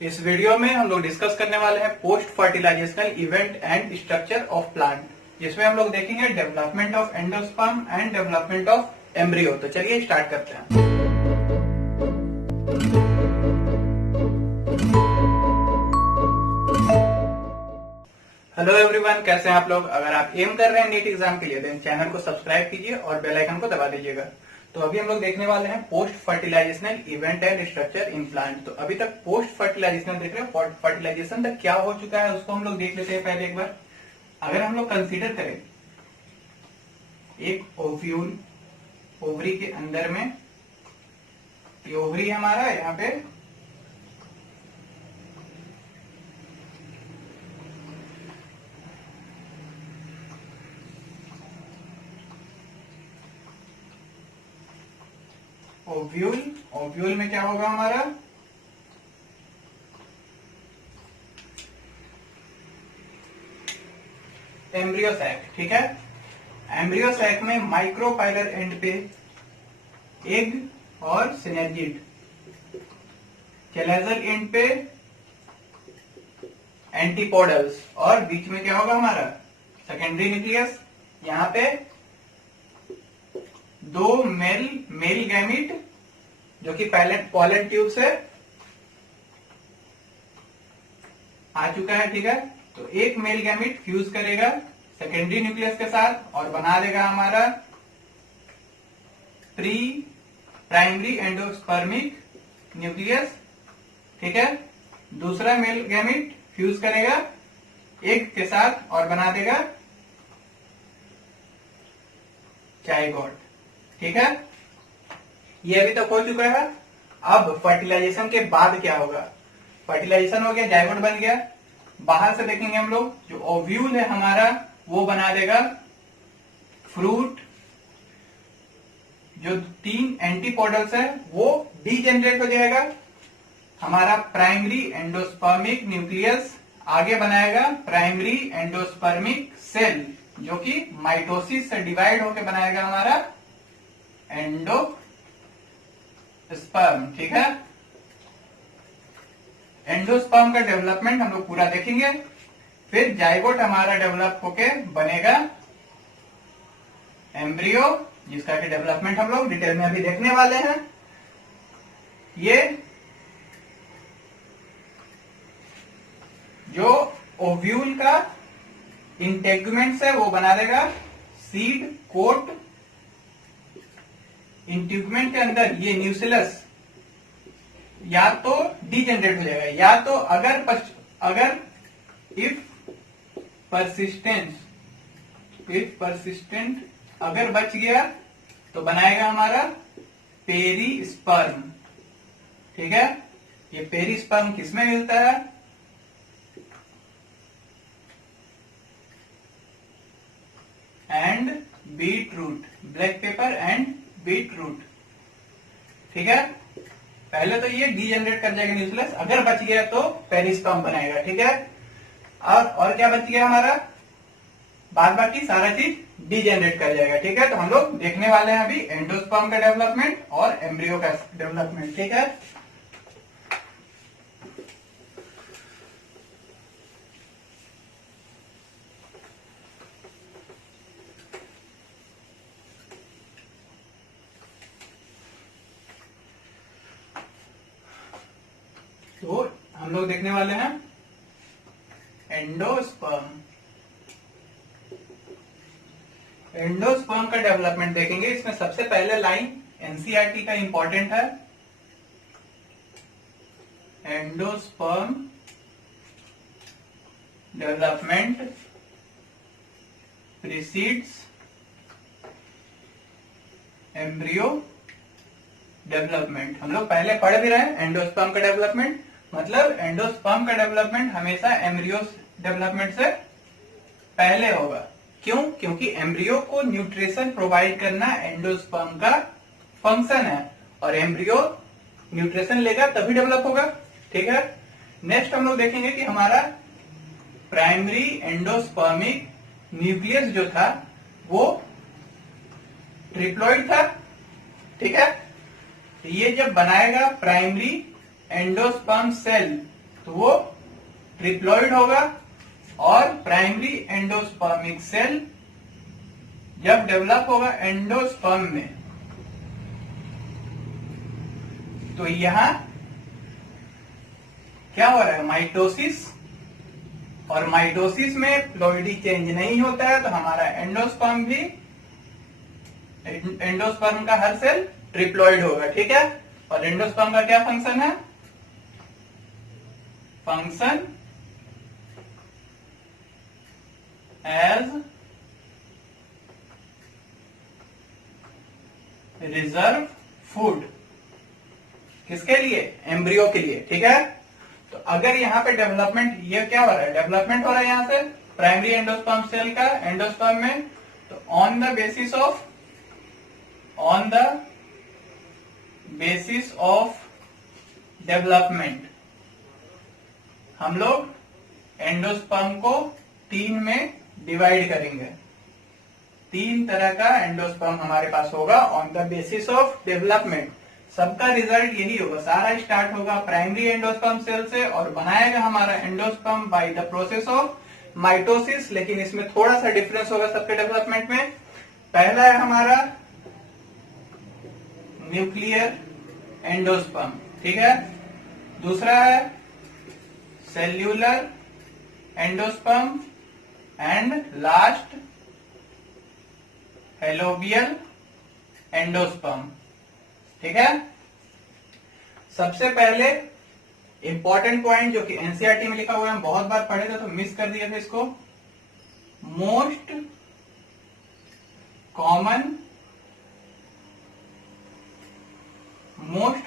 इस वीडियो में हम लोग डिस्कस करने वाले हैं post fertilisational event and structure of plant, जिसमें हम लोग देखेंगे development of endosperm and development of embryo. तो चलिए स्टार्ट करते हैं। हेलो एवरीवन, कैसे हैं आप लोग। अगर आप एम कर रहे हैं नीट एग्जाम के लिए तो चैनल को सब्सक्राइब कीजिए और बेल आइकन को दबा दीजिएगा। तो अभी हम लोग देखने वाले हैं post fertilisational event and structure in plant. तो अभी तक पोस्ट फर्टिलाइजेशनल देख रहे हैं, फर्टिलाइजेशन तक क्या हो चुका है उसको हम लोग देख लेते हैं पहले एक बार। अगर हम लोग कंसीडर करें एक ओव्यूल, ओवरी के अंदर में ये ओवरी हमारा यहाँ पे ओव्यूल, ओव्यूल में क्या होगा हमारा एम्ब्रियो सैक। ठीक है, एम्ब्रियो सैक में माइक्रोपाइलर एंड पे एग और सिनेर्जिड, कैलेजल एंड पे एंटीपोडल्स और बीच में क्या होगा हमारा सेकेंडरी न्यूक्लियस। यहाँ पे दो मेल गैमिट जो कि पॉलन ट्यूब से आ चुका है। ठीक है, तो एक मेल गैमिट फ्यूज करेगा सेकेंडरी न्यूक्लियस के साथ और बना देगा हमारा प्राइमरी एंडोस्पर्मिक न्यूक्लियस। ठीक है, दूसरा मेल गैमिट फ्यूज करेगा एग के साथ और बना देगा जाइगोट। ठीक है, ये अभी तक हो चुका है। अब फर्टिलाइजेशन के बाद क्या होगा, फर्टिलाइजेशन हो गया, जाइगोट बन गया। बाहर से देखेंगे हम लोग, जो ओव्यूल है हमारा वो बना देगा फ्रूट। जो तीन एंटीपोडल्स है वो डीजेनरेट हो जाएगा। हमारा प्राइमरी एंडोस्पर्मिक न्यूक्लियस आगे बनाएगा प्राइमरी एंडोस्पर्मिक सेल, जो कि माइटोसिस से डिवाइड होकर बनाएगा हमारा एंडोस्पर्म। ठीक है, एंडोस्पर्म का डेवलपमेंट हम लोग पूरा देखेंगे। फिर जाइगोट हमारा डेवलप होके बनेगा एम्ब्रियो, जिसका कि डेवलपमेंट हम लोग डिटेल में अभी देखने वाले हैं। ये जो ओव्यूल का इंटेगुमेंट्स है वो बना देगा सीड कोट। इंटेगुमेंट के अंदर ये न्यूक्लियस या तो डीजेनरेट हो जाएगा, या तो अगर इफ परसिस्टेंट अगर बच गया तो बनाएगा हमारा पेरिस्पर्म। ठीक है, ये पेरिस्पर्म किसमें मिलता है, and beet root, black pepper and beet root. ठीक है, पहले तो ये डीजेनरेट कर जाएगा न्यूक्लियस, अगर बच गया तो पेरिस्पर्म बनाएगा। ठीक है, और क्या बच गया हमारा, बाद बाकी सारा चीज डीजेनरेट कर जाएगा। ठीक है, तो हम लोग देखने वाले हैं अभी एंडोस्पर्म का डेवलपमेंट और एम्ब्रियो का डेवलपमेंट। ठीक है, तो हम लोग देखने वाले हैं एंडोस्पर्म। एंडोस्पर्म का डेवलपमेंट देखेंगे। इसमें सबसे पहले लाइन एनसीईआरटी का इंपॉर्टेंट है, endosperm development precedes embryo development. हम लोग पहले पढ़ भी रहे हैं एंडोस्पर्म का डेवलपमेंट, मतलब एंडोस्पर्म का डेवलपमेंट हमेशा एम्ब्रियो डेवलपमेंट से पहले होगा। क्यों, क्योंकि एम्ब्रियो को न्यूट्रिशन प्रोवाइड करना एंडोस्पर्म का फंक्शन है और एम्ब्रियो न्यूट्रिशन लेगा तभी डेवलप होगा। ठीक है, नेक्स्ट हम लोग देखेंगे कि हमारा प्राइमरी एंडोस्पर्मिक न्यूक्लियस जो था वो ट्रिप्लॉइड था। ठीक है, तो ये जब बनाएगा प्राइमरी एंडोस्पर्म सेल तो वो ट्रिप्लॉइड होगा। और प्राइमरी एंडोस्पर्मिक सेल जब डेवलप होगा एंडोस्पर्म में, तो यहां क्या हो रहा है, माइटोसिस। और माइटोसिस में प्लॉइडी चेंज नहीं होता है, तो हमारा एंडोस्पर्म भी, एंडोस्पर्म का हर सेल ट्रिप्लॉइड होगा। ठीक है। और एंडोस्पर्म का क्या फंक्शन है, फंक्शन एज रिजर्व फूड। किसके लिए, एम्ब्रियो के लिए। ठीक है। तो अगर यहाँ पे डेवलपमेंट, ये क्या हो रहा है, डेवलपमेंट हो रहा है यहाँ से प्राइमरी एंडोस्पर्म सेल का एंडोस्पर्म में, तो on the basis of development हम लोग एंडोस्पर्म को 3 में डिवाइड करेंगे। 3 तरह का एंडोस्पर्म हमारे पास होगा on the basis of development. सबका रिजल्ट यही होगा, सारा स्टार्ट होगा प्राइमरी एंडोस्पर्म सेल से और बनाएगा हमारा endosperm by the process of mitosis. लेकिन इसमें थोड़ा सा डिफरेंस होगा सबके डेवलपमेंट में। पहला है हमारा न्यूक्लियर एंडोस्पर्म। ठीक है। दूसरा है cellular endosperm and last helobial endosperm. ठीक है। सबसे पहले इंपॉर्टेंट पॉइंट जो कि एनसीईआरटी में लिखा हुआ है, हम बहुत बार पढ़े थे तो मिस कर दिया था इसको, मोस्ट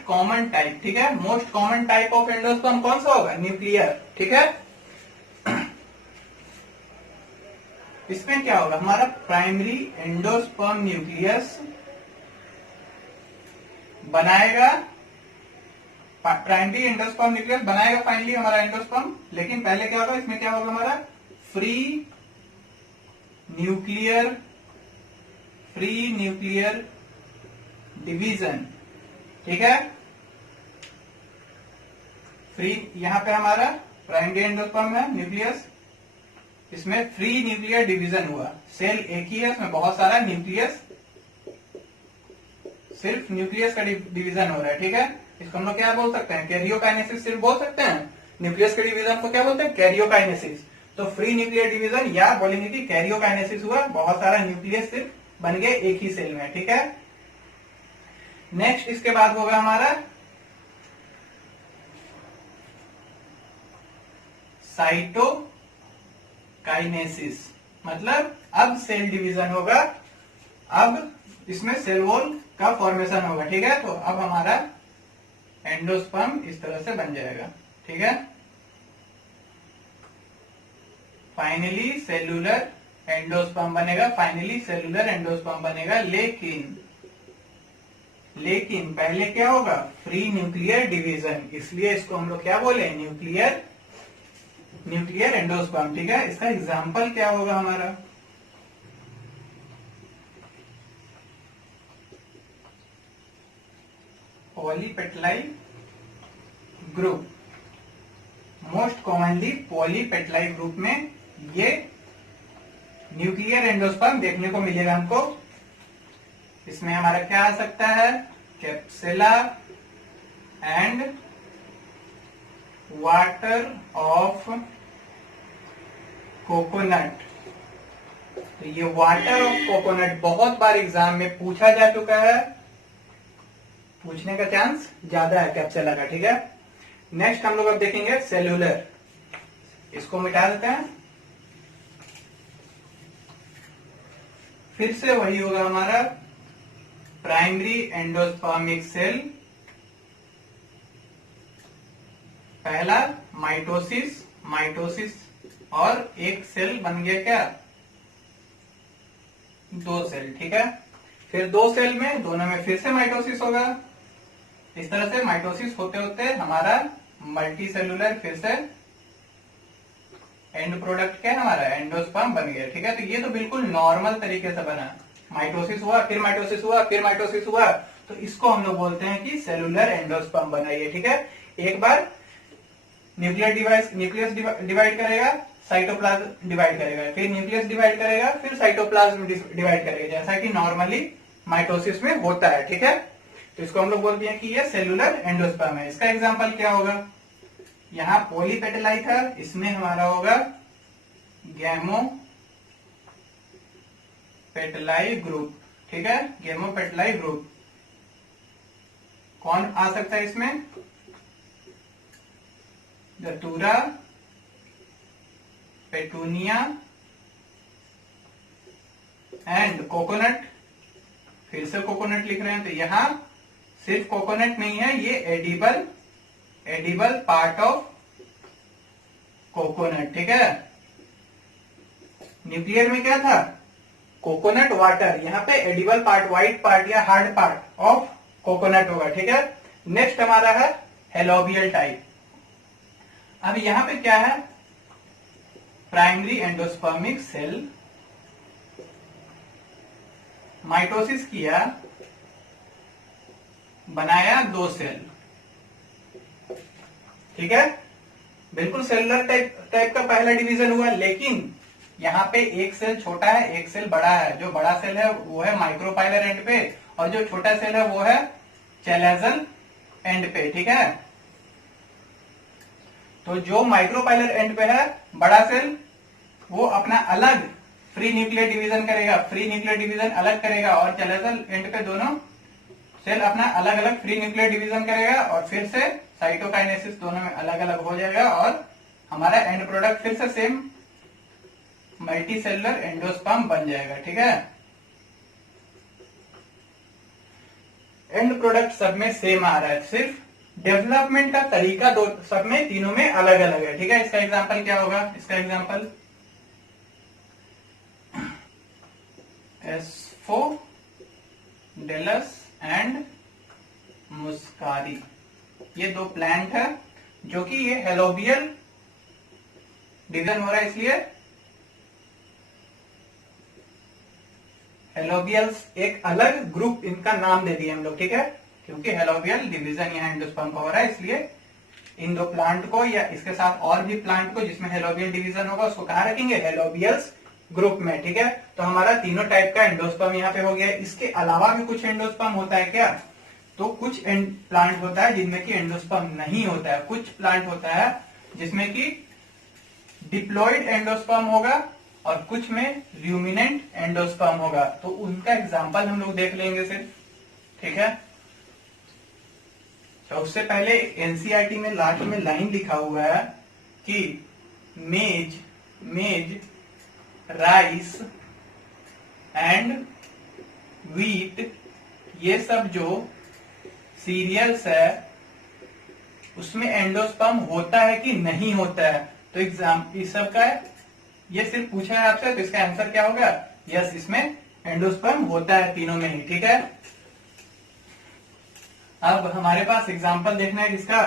कॉमन टाइप। ठीक है। Most common type of endosperm कौन सा होगा, न्यूक्लियर। ठीक है। इसमें क्या होगा, हमारा प्राइमरी एंडोस्पर्म न्यूक्लियस बनाएगा, प्राइमरी एंडोस्पर्म न्यूक्लियस बनाएगा फाइनली हमारा एंडोस्पर्म। लेकिन पहले क्या होगा, इसमें क्या होगा, हमारा फ्री न्यूक्लियर डिवीजन। ठीक है। फ्री, यहां पे हमारा प्राइमरी एंडोस्पर्म है न्यूक्लियस, इसमें फ्री न्यूक्लियर डिवीजन हुआ। सेल एक ही है, इसमें बहुत सारा न्यूक्लियस, सिर्फ न्यूक्लियस का डिवीजन हो रहा है। ठीक है। इसको हम लोग क्या बोल सकते हैं, कैरियोकाइनेसिस सिर्फ बोल सकते हैं। न्यूक्लियस के डिवीजन को क्या बोलते हैं, कैरियोकाइनेसिस। तो फ्री न्यूक्लियर डिवीजन या बोलेंगे कि कैरियोकाइनेसिस हुआ, बहुत सारा न्यूक्लियस सिर्फ बन गए एक ही सेल में। ठीक है। नेक्स्ट इसके बाद होगा हमारा साइटोकाइनेसिस, मतलब अब सेल डिवीजन होगा, अब इसमें सेल वॉल का फॉर्मेशन होगा। ठीक है। तो अब हमारा एंडोस्पर्म इस तरह से बन जाएगा। ठीक है। फाइनली सेलुलर एंडोस्पर्म बनेगा, लेकिन पहले क्या होगा, फ्री न्यूक्लियर डिवीजन, इसलिए इसको हम लोग क्या बोले, न्यूक्लियर एंडोस्पर्म। ठीक है। इसका एग्जाम्पल क्या होगा हमारा, पॉलीपेटलाई ग्रुप। मोस्ट कॉमनली पॉलीपेटलाई ग्रुप में ये न्यूक्लियर एंडोस्पर्म देखने को मिलेगा हमको। इसमें हमारा क्या आ सकता है, कैप्सुला एंड वाटर ऑफ कोकोनट। तो ये वाटर ऑफ कोकोनट बहुत बार एग्जाम में पूछा जा चुका है, पूछने का चांस ज्यादा है कैप्सुला का। ठीक है। नेक्स्ट हम लोग अब देखेंगे सेल्यूलर, इसको मिटा देते हैं। फिर से वही होगा हमारा प्राइमरी एंडोस्पर्मिक सेल, पहला माइटोसिस और एक सेल बन गया क्या, 2 सेल। ठीक है। फिर 2 सेल में, दोनों में फिर से माइटोसिस होगा। इस तरह से माइटोसिस होते होते हमारा मल्टी सेलुलर, फिर से एंड प्रोडक्ट क्या है हमारा, एंडोस्पर्म बन गया। ठीक है। तो ये तो बिल्कुल नॉर्मल तरीके से बना, माइटोसिस हुआ, फिर माइटोसिस हुआ, फिर माइटोसिस हुआ, तो इसको हम लोग बोलते हैं कि सेलुलर एंडोस्पर्म बना ये। ठीक है। एक बार न्यूक्लियस डिवाइड करेगा, साइटोप्लाज्म डिवाइड करेगा, फिर न्यूक्लियस डिवाइड करेगा, फिर साइटोप्लाज्म डिवाइड करेगा, जैसा कि नॉर्मली माइटोसिस में होता है। ठीक है, तो इसको हम लोग बोलते हैं कि ये सेलुलर एंडोस्पर्म है। इसका एग्जांपल क्या होगा, यहाँ पॉलीपेटेलाई था, इसमें हमारा होगा गैमोपेटेलाई ग्रुप। ठीक है, गैमोपेटेलाई ग्रुप। कौन आ सकता है इसमें, दतूरा, पेटूनिया एंड कोकोनट। फिर से कोकोनट लिख रहे हैं, तो यहां सिर्फ कोकोनट नहीं है, ये एडिबल पार्ट ऑफ कोकोनट। ठीक है, न्यूक्लियर में क्या था, कोकोनट वाटर, यहाँ पे एडिबल पार्ट, व्हाइट पार्ट या हार्ड पार्ट ऑफ कोकोनट होगा। ठीक है, नेक्स्ट हमारा है हेलोबियल टाइप। अब यहां पे क्या है, प्राइमरी एंडोस्पर्मिक सेल, माइटोसिस किया, बनाया 2 सेल। ठीक है, बिल्कुल सेलुलर टाइप का पहला डिवीजन हुआ, लेकिन यहाँ पे एक सेल छोटा है, एक सेल बड़ा है। जो बड़ा सेल है वो है माइक्रोपाइलर एंड पे, और जो छोटा सेल है वो है चैलेजल एंड पे। ठीक है, तो जो माइक्रोपाइलर एंड पे है बड़ा सेल, वो अपना अलग फ्री न्यूक्लियर डिवीजन करेगा, फ्री न्यूक्लियर डिवीजन अलग करेगा, और चैलेजल एंड पे दोनों सेल अपना अलग अलग फ्री न्यूक्लियर डिवीजन करेगा, और फिर से साइटोकाइनेसिस दोनों में अलग अलग हो जाएगा, और हमारा एंड प्रोडक्ट फिर से सेम मल्टी सेलुलर एंडोस्पर्म बन जाएगा। ठीक है, एंड प्रोडक्ट सब में सेम आ रहा है, सिर्फ डेवलपमेंट का तरीका दो सब में, तीनों में अलग अलग है। ठीक है, इसका एग्जांपल क्या होगा, इसका एग्जांपल एस्फोडेलस एंड मुस्कारी, ये 2 प्लांट है, जो कि ये हेलोबियल डिवीजन हो रहा है, इसलिए हेलोबियल्स एक अलग ग्रुप इनका नाम दे दिए हम लोग। ठीक है, क्योंकि हेलोबियल डिवीजन यहाँ एंडोस्पर्म का हो रहा है, इसलिए इन 2 प्लांट को या इसके साथ और भी प्लांट को जिसमें हेलोबियल डिवीजन होगा उसको कहाँ रखेंगे, हेलोबियल्स ग्रुप में। ठीक है, तो हमारा तीनों टाइप का एंडोस्पर्म यहाँ पे हो गया। इसके अलावा भी कुछ एंडोस्पर्म होता है क्या, तो कुछ प्लांट होता है जिनमें कि एंडोस्पर्म नहीं होता है। कुछ प्लांट होता है जिसमें कि डिप्लॉइड एंडोस्पर्म होगा, और कुछ में र्यूमिनेंट एंडोस्पर्म होगा। तो उनका एग्जाम्पल हम लोग देख लेंगे सिर्फ। ठीक है, तो उससे पहले एनसीईआरटी में लास्ट में लाइन लिखा हुआ है कि मेज राइस एंड व्हीट, ये सब जो सीरियल्स है उसमें एंडोस्पर्म होता है कि नहीं होता है। तो एग्जाम इस सब का ये सिर्फ पूछा है आपसे, तो इसका आंसर क्या होगा, यस, इसमें एंडोस्पर्म होता है तीनों में ही। ठीक है, अब हमारे पास एग्जाम्पल देखना है किसका,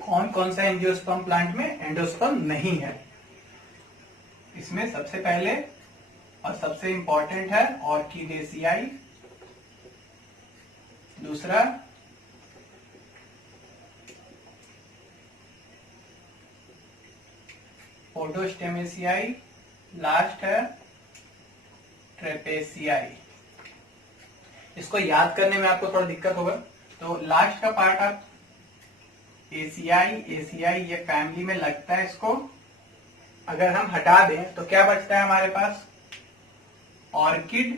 कौन कौन सा एंजियोस्पर्म प्लांट में एंडोस्पर्म नहीं है। इसमें सबसे पहले और सबसे इंपॉर्टेंट है ऑर्किडेसियाई, दूसरा पोडोस्टेमेसियाई, लास्ट है ट्रेपेसियाई। इसको याद करने में आपको थोड़ा दिक्कत होगा, तो लास्ट का पार्ट आप एसियाई ये फैमिली में लगता है। इसको अगर हम हटा दें तो क्या बचता है हमारे पास, ऑर्किड,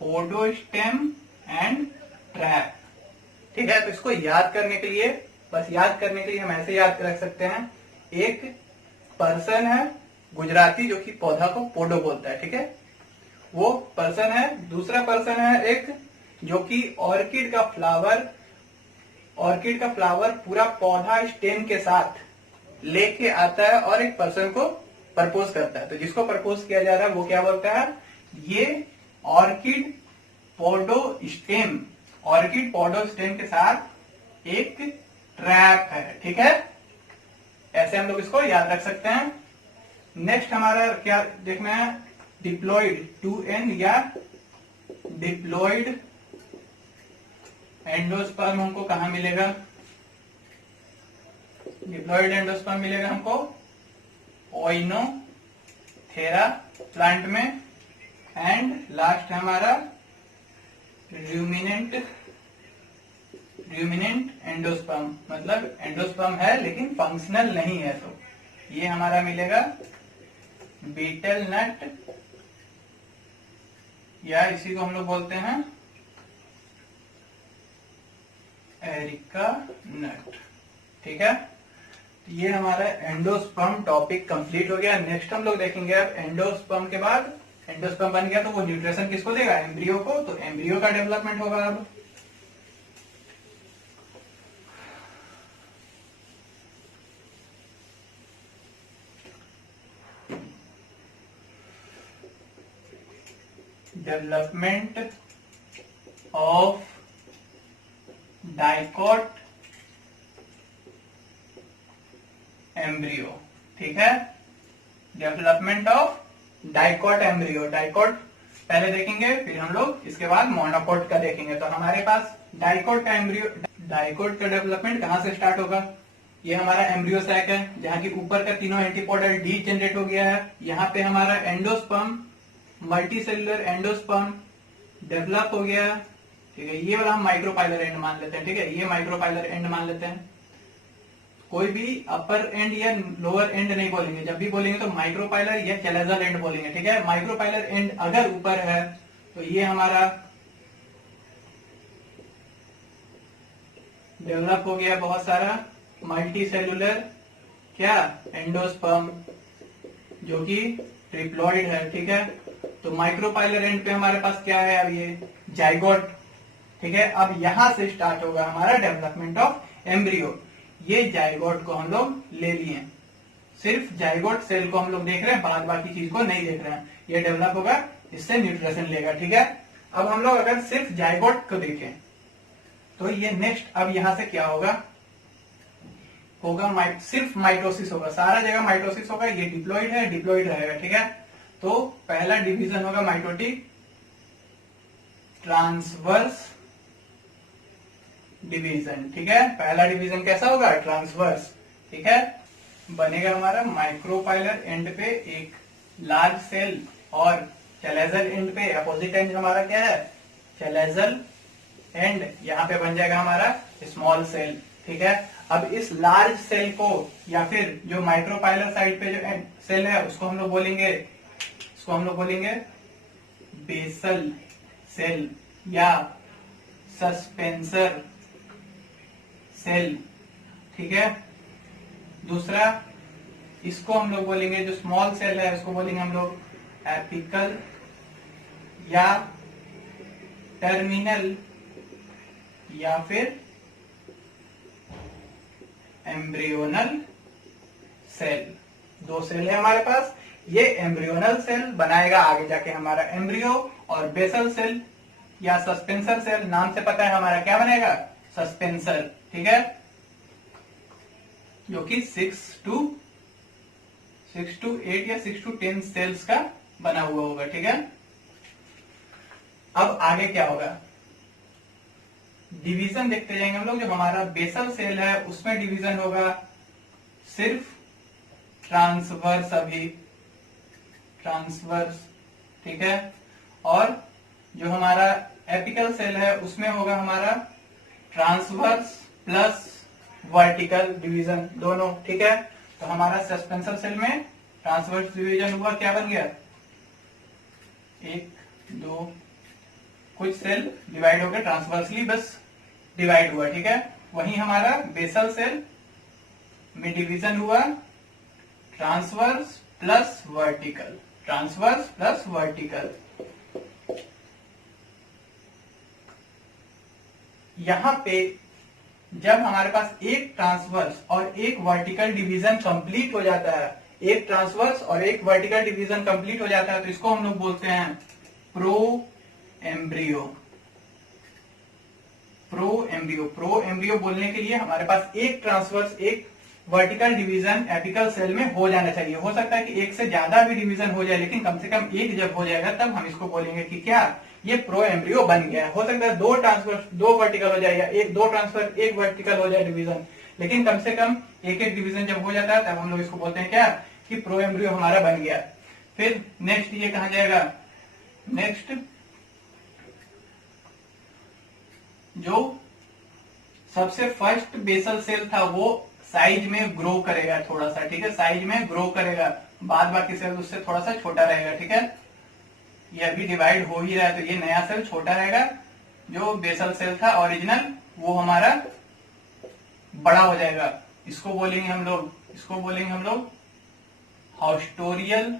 पोडोस्टेम एंड ट्रैप। ठीक है, तो इसको याद करने के लिए, बस याद करने के लिए हम ऐसे याद रख सकते हैं, एक पर्सन है गुजराती जो कि पौधा को पोडो बोलता है। ठीक है, वो पर्सन है। दूसरा पर्सन है एक जो कि ऑर्किड का फ्लावर पूरा पौधा स्टेम के साथ लेके आता है और एक पर्सन को प्रपोज करता है। तो जिसको प्रपोज किया जा रहा है वो क्या बोलता है, ये ऑर्किड पोडोस्टेम के साथ एक ट्रैप है। ठीक है, ऐसे हम लोग इसको याद रख सकते हैं। नेक्स्ट हमारा क्या देखना है, डिप्लॉइड 2n या डिप्लॉइड एंडोस्पर्म हमको कहां मिलेगा, डिप्लॉइड एंडोस्पर्म मिलेगा हमको ओइनोथेरा प्लांट में। एंड लास्ट हमारा रूमिनेंट एंडोस्पर्म, मतलब एंडोस्पर्म है लेकिन फंक्शनल नहीं है, तो ये हमारा मिलेगा बीटल नट, या इसी को हम लोग बोलते हैं एरिका नट। ठीक है, ये हमारा एंडोस्पर्म टॉपिक कंप्लीट हो गया। नेक्स्ट हम लोग देखेंगे अब एंडोस्पर्म के बाद, एंडोस्पर्म बन गया तो वो न्यूट्रिशन किसको देगा, एम्ब्रियो को, तो एम्ब्रियो का डेवलपमेंट होगा अब। Development of dicot embryo. ठीक है, development of dicot embryo. Dicot पहले देखेंगे, फिर हम लोग इसके बाद मोनोकॉट का देखेंगे। तो हमारे पास डाइकॉट का एम्ब्रियो, डाइकॉट का डेवलपमेंट कहां से स्टार्ट होगा, ये हमारा एम्ब्रियो सैक है जहां की ऊपर का तीनों एंटीपोडल डी जनरेट हो गया है। यहाँ पे हमारा एंडोस्पर्म, मल्टीसेलुलर एंडोस्पर्म डेवलप हो गया। ठीक है, ये वाला हम माइक्रोपाइलर एंड मान लेते हैं। ठीक है, ये माइक्रोपाइलर एंड मान लेते हैं। कोई भी अपर एंड या लोअर एंड नहीं बोलेंगे, जब भी बोलेंगे तो माइक्रोपाइलर या चैलेजल एंड बोलेंगे। ठीक है, माइक्रोपाइलर एंड अगर ऊपर है तो ये हमारा डेवलप हो गया बहुत सारा मल्टी सेलुलर क्या एंडोस्पर्म, जो कि ट्रिप्लॉइड है। ठीक है, तो माइक्रोपाइलर एंड पे हमारे पास क्या है, अब ये जाइगोट। ठीक है, अब यहां से स्टार्ट होगा हमारा डेवलपमेंट ऑफ एम्ब्रियो। ये जाइगोट को हम लोग ले लिए, सिर्फ जाइगोट सेल को हम लोग देख रहे हैं, बाद बाकी चीज को नहीं देख रहे हैं। ये डेवलप होगा, इससे न्यूट्रिशन लेगा। ठीक है, अब हम लोग अगर सिर्फ जाइगोट को देखें तो ये नेक्स्ट अब यहां से क्या होगा, सिर्फ माइटोसिस होगा, सारा जगह माइटोसिस होगा। ये डिप्लॉइड है, डिप्लॉइड रहेगा। ठीक है, तो पहला डिवीजन होगा माइटोटिक ट्रांसवर्स डिवीजन। ठीक है, पहला डिवीजन कैसा होगा, ट्रांसवर्स। ठीक है, बनेगा हमारा माइक्रोपाइलर एंड पे एक लार्ज सेल, और चैलेजल एंड पे अपोजिट एंड हमारा क्या है, चैलेजल एंड, यहाँ पे बन जाएगा हमारा स्मॉल सेल। ठीक है, अब इस लार्ज सेल को या फिर जो माइक्रोपाइलर साइड पे जो सेल है उसको हम लोग बोलेंगे बेसल सेल या सस्पेंसर सेल। ठीक है, दूसरा इसको हम लोग बोलेंगे, जो स्मॉल सेल है उसको बोलेंगे हम लोग एपिकल या टर्मिनल या फिर एम्ब्रियोनल सेल। दो सेल है हमारे पास, ये एम्ब्रियोनल सेल बनाएगा आगे जाके हमारा एम्ब्रियो, और बेसल सेल या सस्पेंसर सेल, नाम से पता है हमारा क्या बनेगा, सस्पेंसर। ठीक है, जो कि 6 to 8 या 6 to 10 सेल्स का बना हुआ होगा। ठीक है, अब आगे क्या होगा, डिवीजन देखते जाएंगे हम लोग। जो हमारा बेसल सेल है उसमें डिवीजन होगा सिर्फ ट्रांसवर्स, अभी ट्रांसवर्स। ठीक है, और जो हमारा एपिकल सेल है उसमें होगा हमारा ट्रांसवर्स प्लस वर्टिकल डिवीजन दोनों। ठीक है, तो हमारा सस्पेंसर सेल में ट्रांसवर्स डिवीजन हुआ, क्या बन गया, 1 2 कुछ सेल डिवाइड हो गए ट्रांसवर्सली, बस डिवाइड हुआ। ठीक है, वहीं हमारा बेसल सेल में डिवीजन हुआ transverse plus vertical, transverse plus vertical. यहां पे जब हमारे पास एक ट्रांसवर्स और एक वर्टिकल डिवीजन कंप्लीट हो जाता है, एक ट्रांसवर्स और एक वर्टिकल डिवीजन कंप्लीट हो जाता है, तो इसको हम लोग बोलते हैं प्रो एम्ब्रियो। प्रो एम्ब्रियो बोलने के लिए हमारे पास एक ट्रांसवर्स, एक वर्टिकल डिवीजन एपिकल सेल में हो जाना चाहिए। हो सकता है कि एक से ज्यादा भी डिवीजन हो जाए, लेकिन कम से कम एक जब हो जाएगा तब हम इसको बोलेंगे कि क्या ये प्रो एम्ब्रियो बन गया है। हो सकता है दो ट्रांसफर दो वर्टिकल हो जाए या एक दो ट्रांसफर एक वर्टिकल हो जाए डिवीजन, लेकिन कम से कम एक एक डिवीजन जब हो जाता है तब हम लोग इसको बोलते हैं क्या कि प्रो एम्ब्रियो हमारा बन गया। फिर नेक्स्ट ये कहा जाएगा, नेक्स्ट जो सबसे फर्स्ट बेसल सेल था वो साइज में ग्रो करेगा थोड़ा सा, ठीक है, साइज में ग्रो करेगा, बाद बाकी सेल उससे थोड़ा सा छोटा रहेगा, ठीक है। ये अभी डिवाइड हो ही रहा है तो ये नया सेल छोटा रहेगा, जो बेसल सेल था ओरिजिनल वो हमारा बड़ा हो जाएगा। इसको बोलेंगे हम लोग हाउस्टोरियल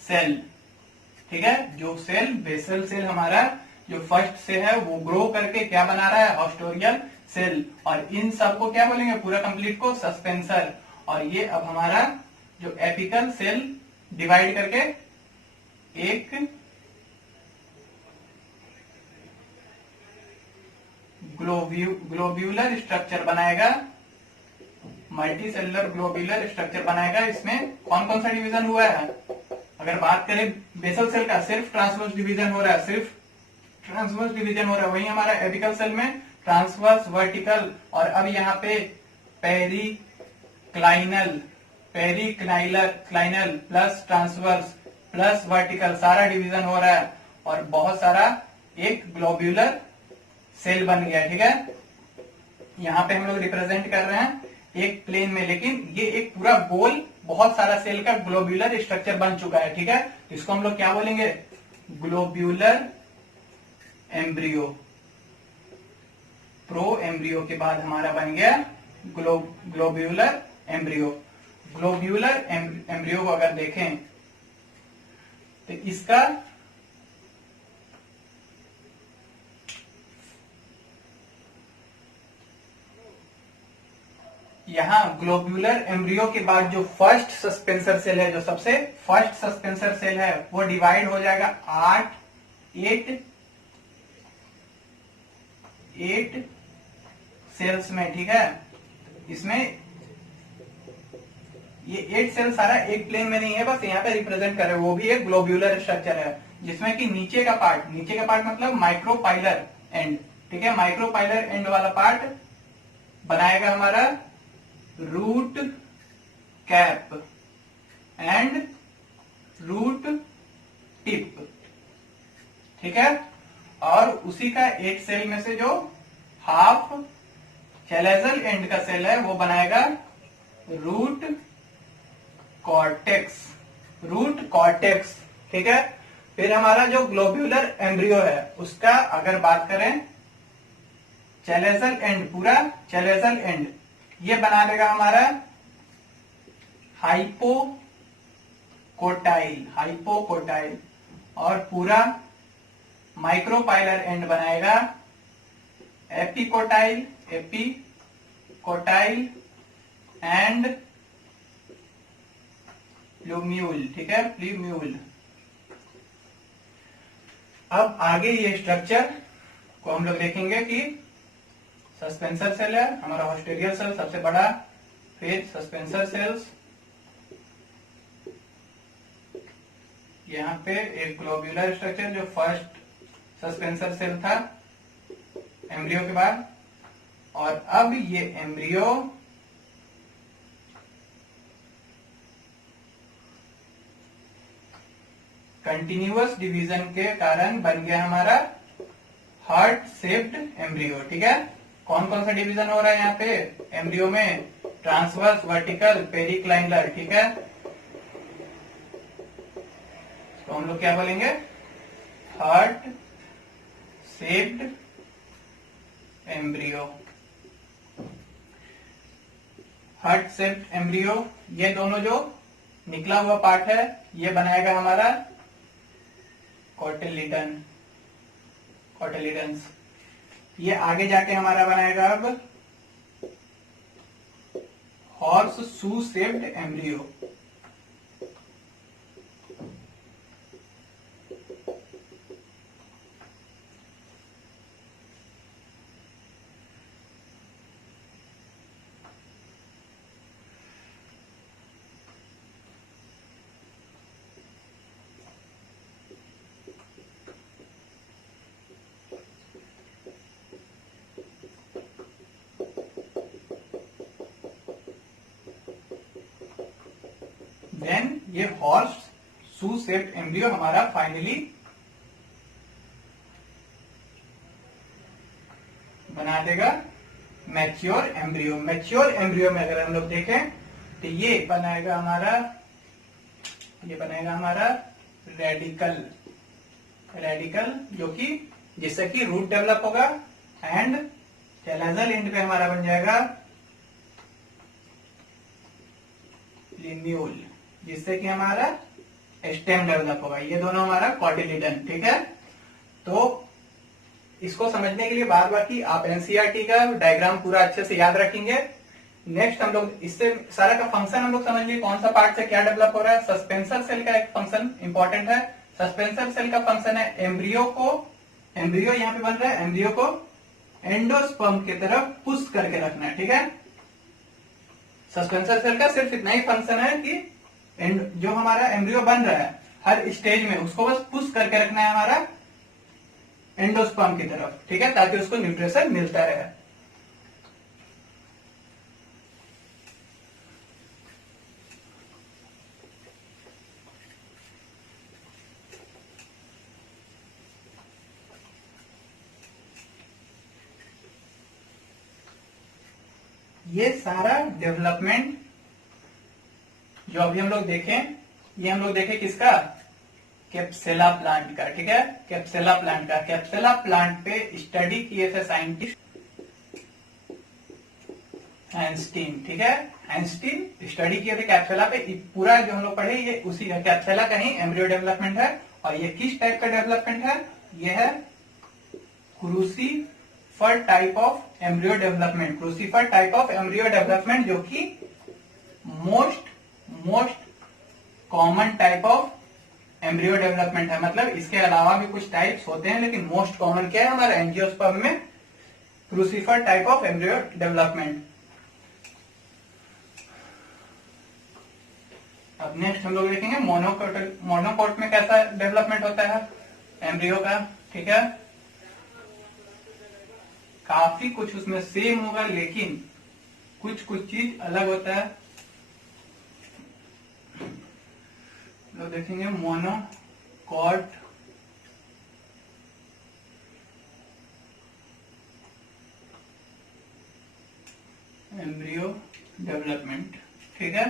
सेल, ठीक है। जो सेल बेसल सेल हमारा जो फर्स्ट से है वो ग्रो करके क्या बना रहा है, हाउस्टोरियल सेल। और इन सबको क्या बोलेंगे, पूरा कंप्लीट को सस्पेंसर। और ये अब हमारा जो एपिकल सेल डिवाइड करके एक ग्लोब्यूलर स्ट्रक्चर बनाएगा, मल्टी सेलुलर ग्लोब्यूलर स्ट्रक्चर बनाएगा। इसमें कौन कौन सा डिवीजन हुआ है, अगर बात करें बेसल सेल का सिर्फ ट्रांसवर्स डिवीजन हो रहा है, सिर्फ ट्रांसवर्स डिवीजन हो रहा है। वहीं हमारा एपिकल सेल में ट्रांसवर्स, वर्टिकल और अब यहाँ पे periclinal plus transverse plus vertical सारा डिवीजन हो रहा है और बहुत सारा एक ग्लोब्यूलर सेल बन गया, ठीक है। यहाँ पे हम लोग रिप्रेजेंट कर रहे हैं एक प्लेन में, लेकिन ये एक पूरा गोल बहुत सारा सेल का ग्लोब्यूलर स्ट्रक्चर बन चुका है, ठीक है। इसको हम लोग क्या बोलेंगे, ग्लोब्यूलर एम्ब्रियो। प्रो एम्ब्रियो के बाद हमारा बन गया ग्लोब्यूलर एम्ब्रियो। ग्लोब्यूलर एम्ब्रियो को अगर देखें तो इसका यहां ग्लोब्यूलर एम्ब्रियो के बाद जो फर्स्ट सस्पेंसर सेल है, जो सबसे फर्स्ट सस्पेंसर सेल है, वो डिवाइड हो जाएगा 8 सेल्स में, ठीक है। इसमें ये 8 सेल सारा एक प्लेन में नहीं है, बस यहाँ पे रिप्रेजेंट कर रहे हैं, वो भी एक ग्लोब्यूलर स्ट्रक्चर है, जिसमें कि नीचे का पार्ट मतलब माइक्रोपाइलर एंड, ठीक है। माइक्रोपाइलर एंड वाला पार्ट बनाएगा हमारा root cap and root tip, ठीक है। और उसी का एक सेल में से जो हाफ चैलेजल एंड का सेल है वो बनाएगा रूट कॉर्टेक्स, ठीक है। फिर हमारा जो ग्लोब्यूलर एम्ब्रियो है उसका अगर बात करें चैलेजल एंड, पूरा चैलेजल एंड ये बना देगा हमारा हाइपोकोटाइल और पूरा माइक्रोपाइलर एंड बनाएगा एपिकोटाइल एंड प्लूम्यूल, ठीक है, प्लूम्यूल। अब आगे ये स्ट्रक्चर को हम लोग देखेंगे कि सस्पेंसर सेल है हमारा, हाउस्टोरियल सेल सबसे बड़ा, फिर सस्पेंसर सेल्स, यहाँ पे एक ग्लोब्यूलर स्ट्रक्चर जो फर्स्ट सस्पेंसर सेल था एम्ब्रियो के बाद, और अब ये एम्ब्रियो कंटिन्यूअस डिवीजन के कारण बन गया हमारा हार्ट शेप्ड एम्ब्रियो, ठीक है। कौन कौन सा डिवीजन हो रहा है यहाँ पे एम्ब्रियो में, ट्रांसवर्स, वर्टिकल, पेरिक्लाइनर, ठीक है। तो हम लोग क्या बोलेंगे, heart shaped embryo. Heart shaped embryo, ये दोनों जो निकला हुआ पार्ट है ये बनाएगा हमारा कोटिलिडन्स। ये आगे जाके हमारा बनाएगा अब horse shoe shaped embryo. Then ये हॉर्स शू शेप्ड एम्ब्रियो हमारा फाइनली बना देगा मैच्योर एम्ब्रियो। मैच्योर एम्ब्रियो में अगर हम लोग देखें तो ये बनाएगा हमारा रेडिकल जो कि जिससे कि रूट डेवलप होगा, एंड टेलोजल एंड पे हमारा बन जाएगा लिम्यूल, जिससे कि हमारा स्टेम डेवलप होगा। ये दोनों हमारा कॉटिलिडन, ठीक है। तो इसको समझने के लिए बार बार की आप एनसीईआरटी का डायग्राम पूरा अच्छे से याद रखेंगे। नेक्स्ट हम लोग इससे सारा का फंक्शन हम लोग समझ लिए, कौन सा पार्ट से क्या डेवलप हो रहा है। सस्पेंसर सेल का एक फंक्शन इंपॉर्टेंट है। सस्पेंसर सेल का फंक्शन है एम्ब्रियो यहाँ पे बन रहा है, एम्ब्रियो को एंडोस्पर्म की तरफ पुश करके रखना है, ठीक है। सस्पेंसर सेल का सिर्फ इतना ही फंक्शन है कि जो हमारा एम्ब्रियो बन रहा है हर स्टेज में उसको बस पुश करके रखना है हमारा एंडोस्पर्म की तरफ, ठीक है, ताकि उसको न्यूट्रिशन मिलता रहे। ये सारा डेवलपमेंट जो अभी हम लोग देखें, ये हम लोग देखें किसका, कैप्सुला प्लांट का, ठीक है। कैप्सुला प्लांट पे स्टडी किए थे साइंटिस्ट हैंस्टीन, ठीक है। हैंस्टीन स्टडी किए थे कैप्सुला पे। पूरा जो हम लोग पढ़े ये उसी कैप्सुला का ही एम्ब्रियो डेवलपमेंट है। और ये किस टाइप का डेवलपमेंट है, ये है crucifer type of embryo development. Crucifer type of embryo development जो कि most common type of embryo development है। मतलब इसके अलावा भी कुछ टाइप्स होते हैं, लेकिन मोस्ट कॉमन क्या है हमारे एंजियोस्पर्म में, crucifer type of embryo development. अब नेक्स्ट हम लोग देखेंगे मोनोकोट में कैसा डेवलपमेंट होता है एम्ब्रियो का, ठीक है। काफी कुछ उसमें सेम होगा, लेकिन कुछ चीज अलग होता है। लोग देखेंगे मोनोकॉट एम्ब्रियो डेवलपमेंट, ठीक है।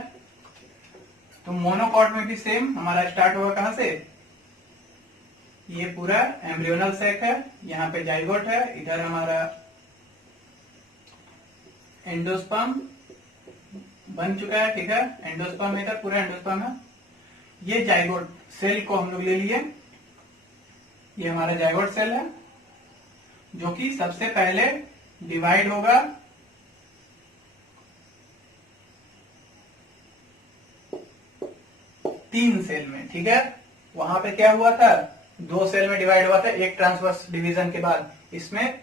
तो मोनोकॉट में भी सेम हमारा स्टार्ट होगा कहां से, ये पूरा एम्ब्रियोनल सैक है, यहाँ पे जाइगोट है, इधर हमारा एंडोस्पर्म बन चुका है, ठीक है। एंडोस्पर्म इधर पूरा एंडोस्पर्म है। ये जाइगोट सेल को हम लोग ले लिए, ये हमारा जाइगोट सेल है जो कि सबसे पहले डिवाइड होगा तीन सेल में, ठीक है। वहां पे क्या हुआ था, 2 सेल में डिवाइड हुआ था एक ट्रांसवर्स डिवीजन के बाद। इसमें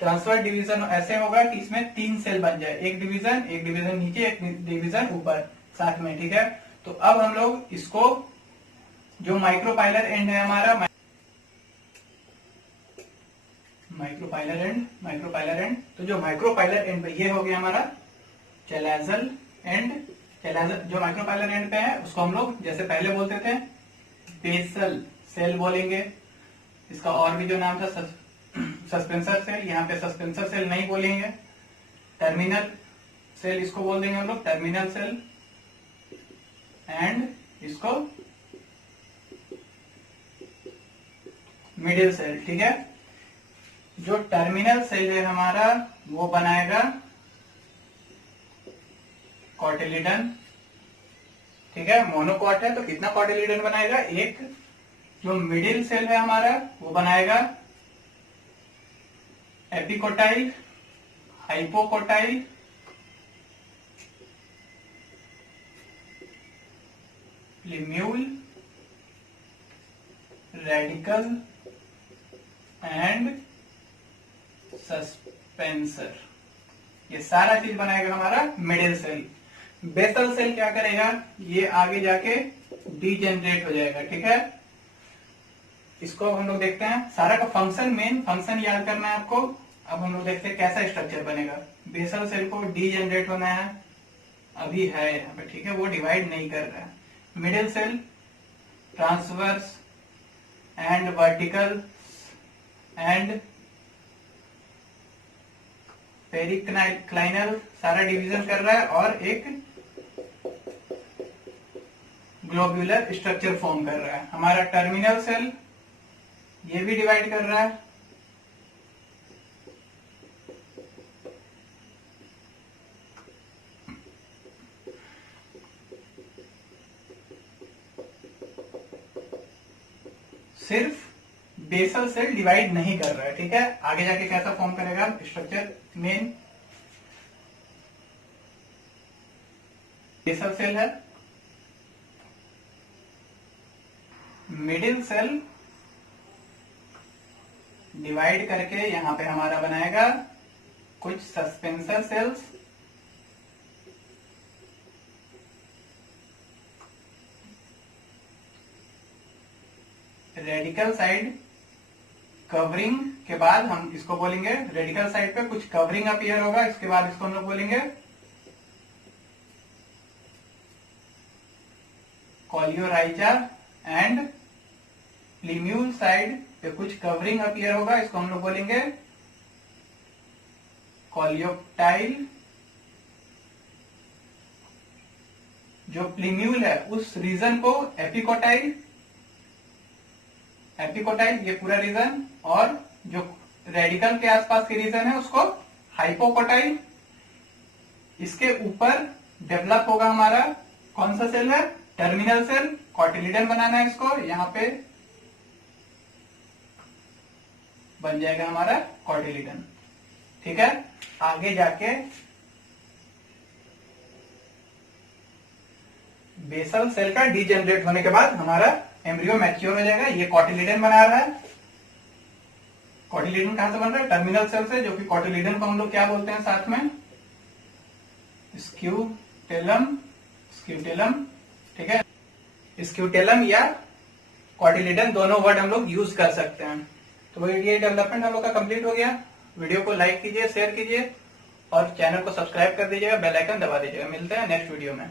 ट्रांसवर्स डिवीजन ऐसे होगा कि इसमें 3 सेल बन जाए, एक डिवीजन नीचे, एक डिवीजन ऊपर साथ में, ठीक है। तो अब हम लोग इसको जो माइक्रोपाइलर एंड है हमारा, माइक्रोपाइलर एंड, तो जो माइक्रोपाइलर एंड पे ये हो गया हमारा टेलोजल एंड। जो माइक्रोपाइलर एंड पे है उसको हम लोग जैसे पहले बोलते थे बेसल सेल बोलेंगे। इसका और भी जो नाम था सस्पेंसर सेल, यहाँ पे सस्पेंसर सेल नहीं बोलेंगे, टर्मिनल सेल इसको बोल देंगे हम लोग, टर्मिनल सेल। एंड इसको मिडिल सेल, ठीक है। जो टर्मिनल सेल है हमारा वो बनाएगा कॉटिलिडन, ठीक है। मोनोकॉट है तो कितना कॉटिलिडन बनाएगा, एक। जो मिडिल सेल है हमारा वो बनाएगा epicotyl, hypocotyl, plumule, radicle and suspensor. ये सारा चीज बनाएगा हमारा मिडिल सेल। बेसल सेल क्या करेगा, ये आगे जाके डीजेनरेट हो जाएगा, ठीक है। इसको हम लोग देखते हैं सारा का फंक्शन, मेन फंक्शन याद करना है आपको। अब हम लोग देखते हैं कैसा स्ट्रक्चर बनेगा। बेसल सेल को डीजेनरेट होना है, अभी है यहाँ पे, ठीक है, वो डिवाइड नहीं कर रहा है। Middle cell, transverse and vertical and periclinal सारा डिवीजन कर रहा है और एक ग्लोब्यूलर स्ट्रक्चर फॉर्म कर रहा है। हमारा टर्मिनल सेल ये भी डिवाइड कर रहा है। सिर्फ बेसल सेल डिवाइड नहीं कर रहा है, ठीक है। आगे जाके कैसा फॉर्म करेगा स्ट्रक्चर, मेन बेसल सेल है, मिडिल सेल डिवाइड करके यहां पे हमारा बनाएगा कुछ suspensor cells, radicle side covering के बाद हम इसको बोलेंगे, रेडिकल साइड पे कुछ कवरिंग अपीयर होगा, इसके बाद इसको हम लोग बोलेंगे कॉलियोराइजा, एंड प्लीम्यूल साइड पे कुछ कवरिंग अपीयर होगा, इसको हम लोग बोलेंगे कॉलियोप्टाइल। जो प्लीम्यूल है उस रीजन को एपिकोटाइल, एपिकोटाइल ये पूरा रीजन, और जो रेडिकल के आसपास के रीजन है उसको हाइपोकोटाइल। इसके ऊपर डेवलप होगा हमारा कौन सा सेल है, टर्मिनल सेल, कॉटिलिडन बनाना है इसको, यहां पे बन जाएगा हमारा कॉटिलिडन, ठीक है। आगे जाके बेसल सेल का डीजेनरेट होने के बाद हमारा एम्ब्रियो मैच्योर हो जाएगा। ये कॉटिलिडन बना रहा है। कॉटिलिडन कहां से बन रहा है, टर्मिनल सेल से, जो कि कॉटिलिडन को हम लोग क्या बोलते हैं साथ में, स्क्यूटेलम, स्क्यूटेलम, ठीक है। स्क्यूटेलम या कॉटिलिडन दोनों वर्ड हम लोग यूज कर सकते हैं। तो ये डेवलपमेंट हम लोग का कंप्लीट हो गया। वीडियो को लाइक कीजिए, शेयर कीजिए और चैनल को सब्सक्राइब कर दीजिएगा, बेल आइकन दबा दीजिएगा। मिलते हैं नेक्स्ट वीडियो में।